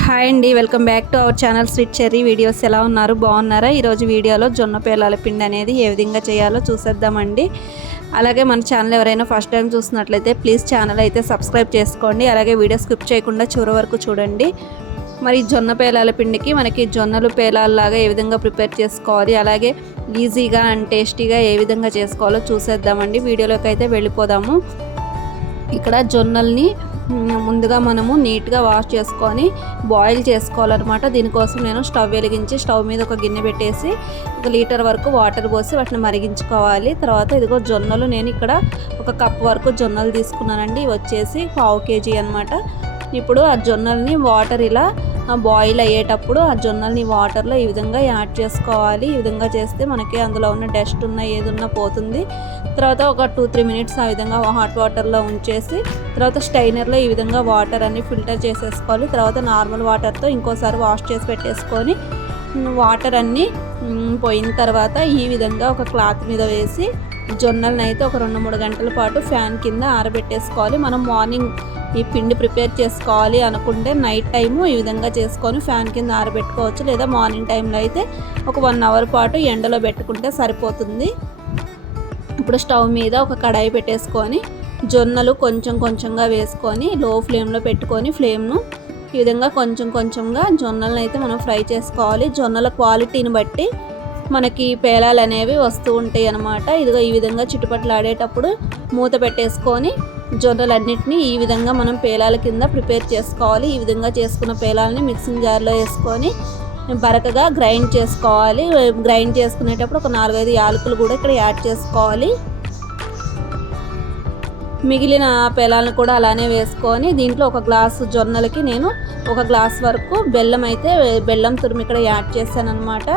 Hi అండి welcome back to our channel sweet cherry. Videos ఎలా ఉన్నారు? బాగున్నారా? ఈరోజు వీడియోలో జొన్న పేలాల పిండి అనేది ఏ విధంగా చేయాలో చూసేద్దామండి. అలాగే మన ఛానల్ ఎవరైనా ఫస్ట్ టైం చూసినట్లయితే ప్లీజ్ ఛానల్ అయితే సబ్స్క్రైబ్ చేసుకోండి. అలాగే వీడియో స్కిప్ చేయకుండా చివరి వరకు చూడండి. మరి జొన్న పేలాల పిండికి మనకి జొన్నలు పేలాలలాగా ఏ విధంగా ప్రిపేర్ చేసుకోవాలి? అలాగే ఈజీగా అండ్ టేస్టీగా ఏ విధంగా చేసుకోవాలో చూసేద్దామండి. వీడియోలోకి అయితే వెళ్ళిపోదాము. ఇక్కడ జొన్నల్ని ముందుగా మనము నీట్గా వాష్ చేసుకొని బాయిల్ చేసుకోవాలన్నమాట. దీనికోసం నేను స్టవ్ వెలిగించి స్టవ్ మీద ఒక గిన్నె పెట్టేసి ఒక లీటర్ వరకు వాటర్ పోసి వాటిని మరిగించుకోవాలి. తర్వాత ఇదిగో జొన్నలు నేను ఇక్కడ ఒక కప్ వరకు జొన్నలు తీసుకున్నానండి. వచ్చేసి పావు కేజీ అనమాట ఇప్పుడు ఆ జొన్నల్ని వాటర్ ఇలా బాయిల్ అయ్యేటప్పుడు ఆ జొన్నల్ని వాటర్లో ఈ విధంగా యాడ్ చేసుకోవాలి. ఈ విధంగా చేస్తే మనకి అందులో ఉన్న డస్ట్ ఉన్న ఏదున్నా పోతుంది. తర్వాత ఒక టూ త్రీ మినిట్స్ ఆ విధంగా హాట్ వాటర్లో ఉంచేసి తర్వాత స్టైనర్లో ఈ విధంగా వాటర్ అన్ని ఫిల్టర్ చేసేసుకోవాలి. తర్వాత నార్మల్ వాటర్తో ఇంకోసారి వాష్ చేసి పెట్టేసుకొని వాటర్ అన్నీ పోయిన తర్వాత ఈ విధంగా ఒక క్లాత్ మీద వేసి జొన్నలను అయితే ఒక రెండు మూడు గంటల పాటు ఫ్యాన్ కింద ఆరబెట్టేసుకోవాలి. మనం మార్నింగ్ ఈ పిండి ప్రిపేర్ చేసుకోవాలి అనుకుంటే నైట్ టైము ఈ విధంగా చేసుకొని ఫ్యాన్ కింద ఆరబెట్టుకోవచ్చు లేదా మార్నింగ్ టైంలో అయితే ఒక వన్ అవర్ పాటు ఎండలో పెట్టుకుంటే సరిపోతుంది. ఇప్పుడు స్టవ్ మీద ఒక కడాయి పెట్టేసుకొని జొన్నలు కొంచెం కొంచెంగా వేసుకొని లో ఫ్లేమ్లో పెట్టుకొని ఫ్లేమ్ను ఈ విధంగా కొంచెం కొంచెంగా జొన్నలను అయితే మనం ఫ్రై చేసుకోవాలి. జొన్నల క్వాలిటీని బట్టి మనకి పేలాలు అనేవి వస్తూ ఉంటాయి అన్నమాట. ఇదిగో ఈ విధంగా చుట్టుపట్లు ఆడేటప్పుడు మూత పెట్టేసుకొని జొన్నలన్నింటినీ ఈ విధంగా మనం పేలాల కింద ప్రిపేర్ చేసుకోవాలి. ఈ విధంగా చేసుకున్న పేలాలని మిక్సింగ్ జార్లో వేసుకొని బరకగా గ్రైండ్ చేసుకోవాలి. గ్రైండ్ చేసుకునేటప్పుడు ఒక నాలుగైదు యాలకులు కూడా ఇక్కడ యాడ్ చేసుకోవాలి. మిగిలిన పేలాలను కూడా అలానే వేసుకొని దీంట్లో ఒక గ్లాసు జొన్నలకి నేను ఒక గ్లాస్ వరకు బెల్లం అయితే బెల్లం తురుము ఇక్కడ యాడ్ చేశాను అనమాట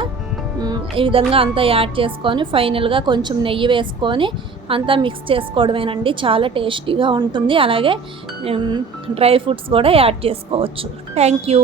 ఈ విధంగా అంతా యాడ్ చేసుకొని ఫైనల్గా కొంచెం నెయ్యి వేసుకొని అంతా మిక్స్ చేసుకోవడమేనండి. చాలా టేస్టీగా ఉంటుంది. అలాగే డ్రై ఫ్రూట్స్ కూడా యాడ్ చేసుకోవచ్చు. Thank you.